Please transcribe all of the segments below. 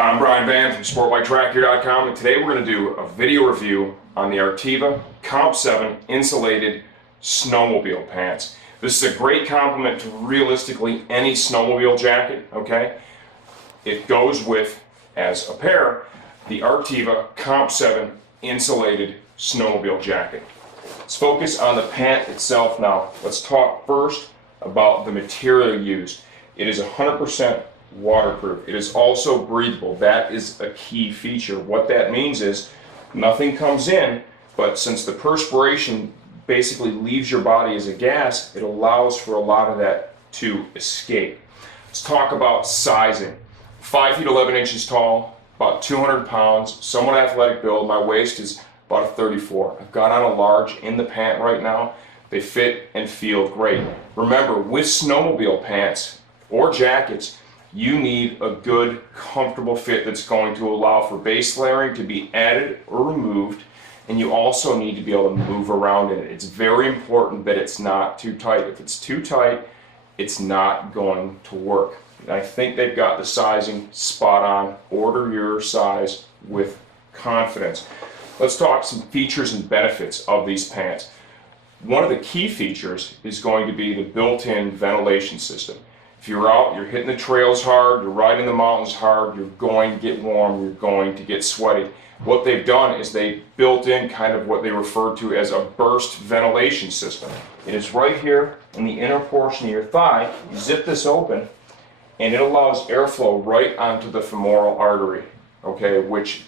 Hi, I'm Brian Van from SportBikeTrackGear.com, and today we're going to do a video review on the Arctiva Comp 7 Insulated Snowmobile Pants. This is a great complement to realistically any snowmobile jacket, okay? It goes with, as a pair, the Arctiva Comp 7 Insulated Snowmobile Jacket. Let's focus on the pant itself now. Let's talk first about the material used. It is 100% waterproof. It is also breathable. That is a key feature. What that means is nothing comes in, but since the perspiration basically leaves your body as a gas, it allows for a lot of that to escape. Let's talk about sizing. 5 feet 11 inches tall, about 200 pounds, somewhat athletic build. My waist is about a 34. I've got on a large in the pant right now. They fit and feel great. Remember, with snowmobile pants or jackets, you need a good, comfortable fit that's going to allow for base layering to be added or removed, and you also need to be able to move around in it. It's very important that it's not too tight. If it's too tight, it's not going to work. And I think they've got the sizing spot on. Order your size with confidence. Let's talk some features and benefits of these pants. One of the key features is going to be the built-in ventilation system. If you're out, you're hitting the trails hard, you're riding the mountains hard, you're going to get warm, you're going to get sweaty. What they've done is they built in kind of what they refer to as a burst ventilation system. It is right here in the inner portion of your thigh. You zip this open and it allows airflow right onto the femoral artery, okay, which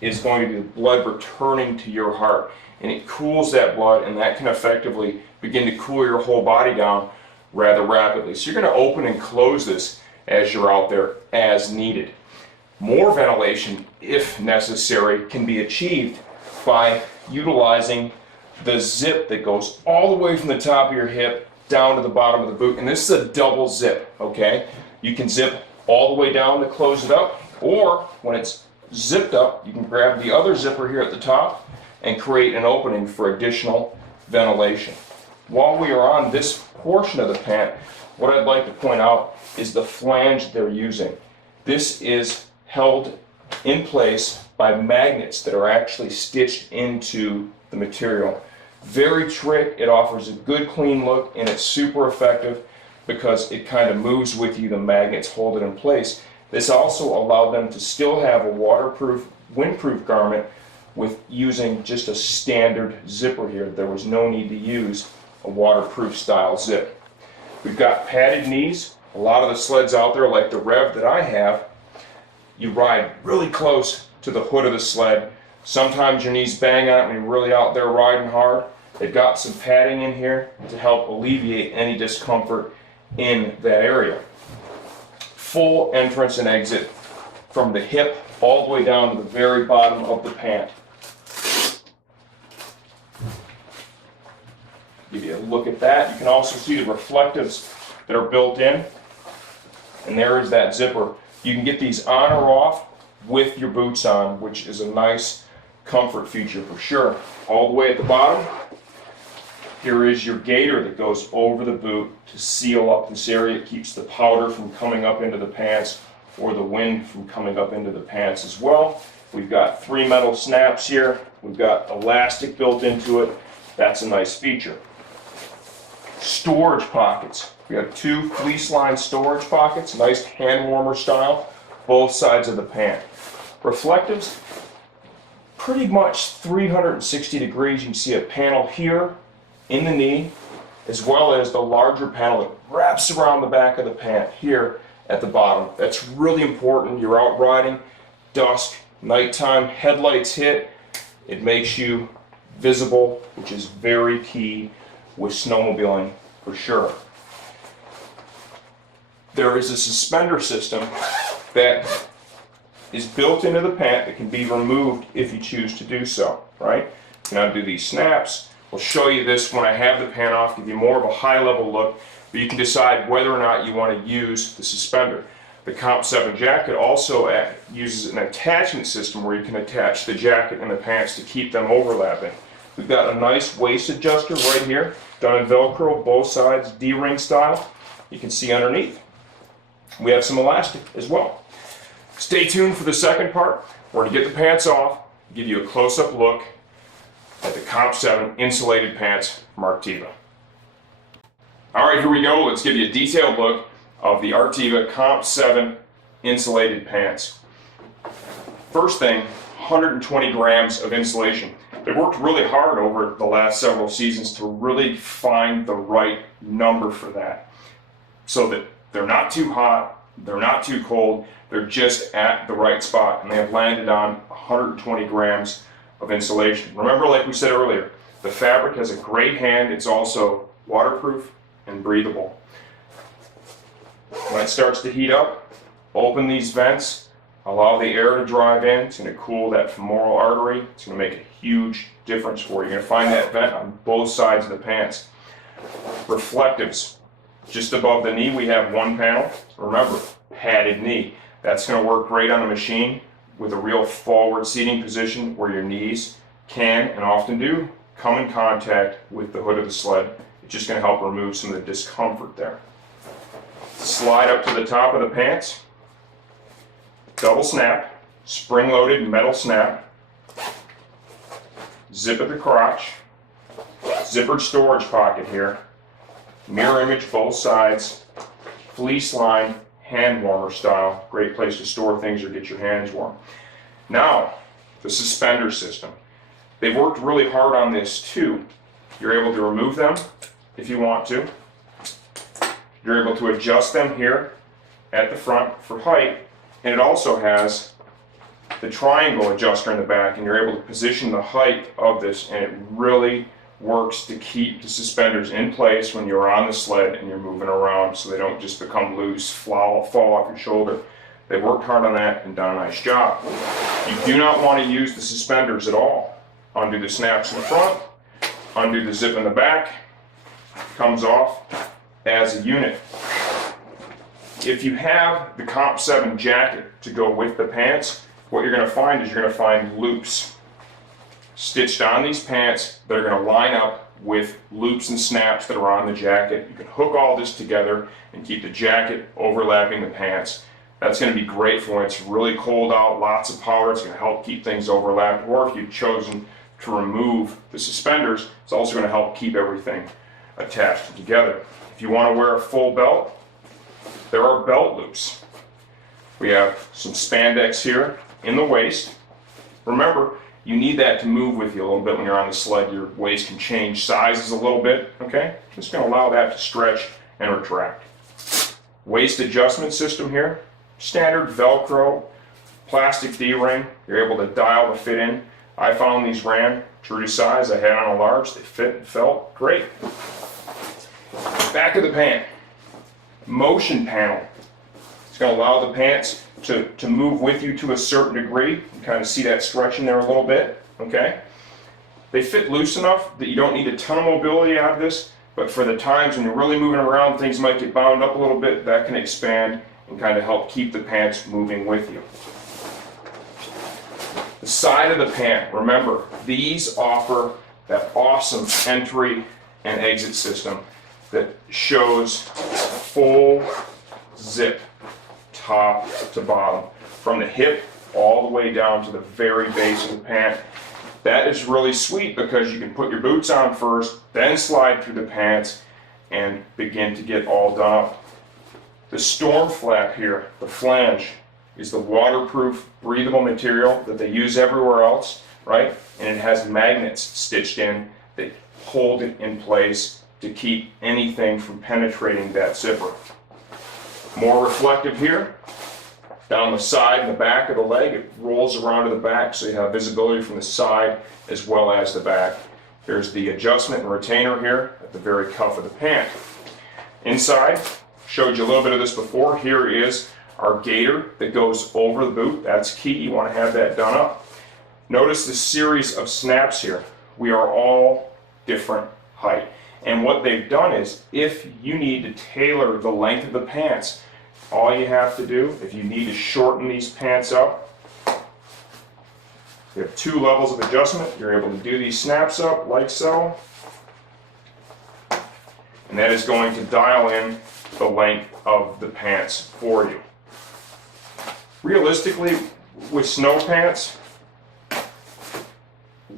is going to be the blood returning to your heart. And it cools that blood, and that can effectively begin to cool your whole body down rather rapidly. So you're going to open and close this as you're out there as needed. More ventilation, if necessary, can be achieved by utilizing the zip that goes all the way from the top of your hip down to the bottom of the boot. And this is a double zip, okay? You can zip all the way down to close it up, or when it's zipped up, you can grab the other zipper here at the top and create an opening for additional ventilation. While we are on this portion of the pant, what I'd like to point out is the flange they're using. This is held in place by magnets that are actually stitched into the material. Very trick. It offers a good clean look, and it's super effective because it kind of moves with you. The magnets hold it in place. This also allowed them to still have a waterproof, windproof garment with using just a standard zipper here. There was no need to use a waterproof style zip. We've got padded knees. A lot of the sleds out there, like the Rev that I have, you ride really close to the hood of the sled. Sometimes your knees bang on it when you're really out there riding hard. They've got some padding in here to help alleviate any discomfort in that area. Full entrance and exit from the hip all the way down to the very bottom of the pant. Give you a look at that. You can also see the reflectives that are built in, and there is that zipper. You can get these on or off with your boots on, which is a nice comfort feature for sure. All the way at the bottom, here is your gaiter that goes over the boot to seal up this area. It keeps the powder from coming up into the pants or the wind from coming up into the pants as well. We've got 3 metal snaps here. We've got elastic built into it. That's a nice feature. Storage pockets. We have 2 fleece-lined storage pockets, nice hand warmer style, both sides of the pant. Reflectives, pretty much 360 degrees. You can see a panel here in the knee, as well as the larger panel that wraps around the back of the pant here at the bottom. That's really important. You're out riding, dusk, nighttime, headlights hit, it makes you visible, which is very key with snowmobiling for sure. There is a suspender system that is built into the pant that can be removed if you choose to do so, right? You can undo these snaps. We'll show you this when I have the pant off, give you more of a high-level look, but you can decide whether or not you want to use the suspender. The Comp 7 jacket also uses an attachment system where you can attach the jacket and the pants to keep them overlapping. We've got a nice waist adjuster right here, done in Velcro, both sides, D-ring style. You can see underneath. We have some elastic as well. Stay tuned for the second part. We're going to get the pants off, give you a close-up look at the Comp 7 insulated pants from Arctiva. All right, here we go. Let's give you a detailed look of the Arctiva Comp 7 insulated pants. First thing, 120 grams of insulation. They worked really hard over the last several seasons to really find the right number for that, so that they're not too hot, they're not too cold, they're just at the right spot, and they have landed on 120 grams of insulation. Remember, like we said earlier, the fabric has a great hand. It's also waterproof and breathable. When it starts to heat up, open these vents, allow the air to drive in. It's going to cool that femoral artery. It's going to make a huge difference for you. You're going to find that vent on both sides of the pants. Reflectives. Just above the knee we have one panel. Remember, padded knee. That's going to work great on a machine with a real forward seating position where your knees can and often do come in contact with the hood of the sled. It's just going to help remove some of the discomfort there. Slide up to the top of the pants. Double snap, spring-loaded metal snap. Zip at the crotch. Zippered storage pocket here. Mirror image both sides. Fleece line, hand warmer style. Great place to store things or get your hands warm. Now, the suspender system. They've worked really hard on this too. You're able to remove them if you want to. You're able to adjust them here at the front for height, and it also has the triangle adjuster in the back, and you're able to position the height of this, and it really works to keep the suspenders in place when you're on the sled and you're moving around, so they don't just become loose, fall off your shoulder. They've worked hard on that and done a nice job. You do not want to use the suspenders at all. Undo the snaps in the front, undo the zip in the back, comes off as a unit. If you have the Comp 7 jacket to go with the pants, what you're going to find is you're going to find loops stitched on these pants that are going to line up with loops and snaps that are on the jacket. You can hook all this together and keep the jacket overlapping the pants. That's going to be great for when it's really cold out, lots of power. It's going to help keep things overlapped. Or if you've chosen to remove the suspenders, it's also going to help keep everything attached together. If you want to wear a full belt, there are belt loops. We have some spandex here in the waist. Remember, you need that to move with you a little bit when you're on the sled. Your waist can change sizes a little bit, okay? Just going to allow that to stretch and retract. Waist adjustment system here. Standard Velcro, plastic D-ring. You're able to dial the fit in. I found these ran true to size. I had on a large. They fit and felt great. Back of the pant. Motion panel. It's going to allow the pants to move with you to a certain degree. You can kind of see that stretching there a little bit. Okay? They fit loose enough that you don't need a ton of mobility out of this, but for the times when you're really moving around, things might get bound up a little bit. That can expand and kind of help keep the pants moving with you. The side of the pant, remember, these offer that awesome entry and exit system that shows full zip top to bottom, from the hip all the way down to the very base of the pant. That is really sweet because you can put your boots on first, then slide through the pants and begin to get all done up. The storm flap here, the flange, is the waterproof, breathable material that they use everywhere else, right? And it has magnets stitched in that hold it in place to keep anything from penetrating that zipper. More reflective here. Down the side and the back of the leg, it rolls around to the back so you have visibility from the side as well as the back. Here's the adjustment and retainer here at the very cuff of the pant. Inside, showed you a little bit of this before. Here is our gaiter that goes over the boot. That's key. You want to have that done up. Notice the series of snaps here. We are all different height. And what they've done is, if you need to tailor the length of the pants, all you have to do, if you need to shorten these pants up, you have 2 levels of adjustment. You're able to do these snaps up like so. And that is going to dial in the length of the pants for you. realistically, with snow pants,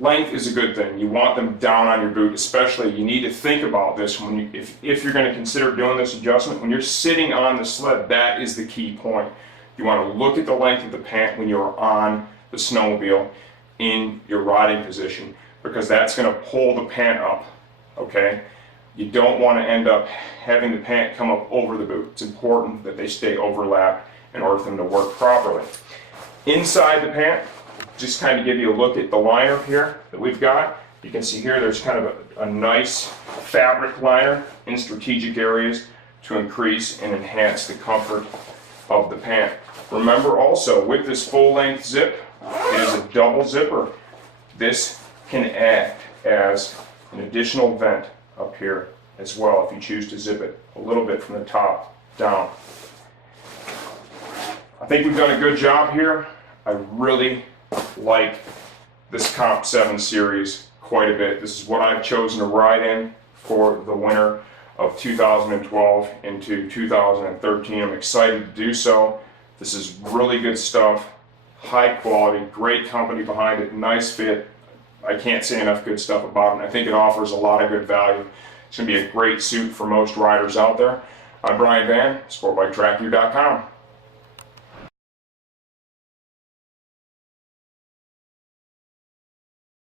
length is a good thing. You want them down on your boot, especially. You need to think about this when you, if you're going to consider doing this adjustment. When you're sitting on the sled, that is the key point. You want to look at the length of the pant when you're on the snowmobile in your riding position, because that's going to pull the pant up, okay? You don't want to end up having the pant come up over the boot. It's important that they stay overlapped in order for them to work properly. Inside the pant, just kind of give you a look at the liner here that we've got. You can see here there's kind of a nice fabric liner in strategic areas to increase and enhance the comfort of the pant. Remember also, with this full length zip, it is a double zipper. This can act as an additional vent up here as well if you choose to zip it a little bit from the top down. I think we've done a good job here. I really like this Comp 7 series quite a bit. This is what I've chosen to ride in for the winter of 2012 into 2013. I'm excited to do so. This is really good stuff, high quality, great company behind it, nice fit. I can't say enough good stuff about it. I think it offers a lot of good value. It's going to be a great suit for most riders out there. I'm Brian Van, sportbiketrackgear.com.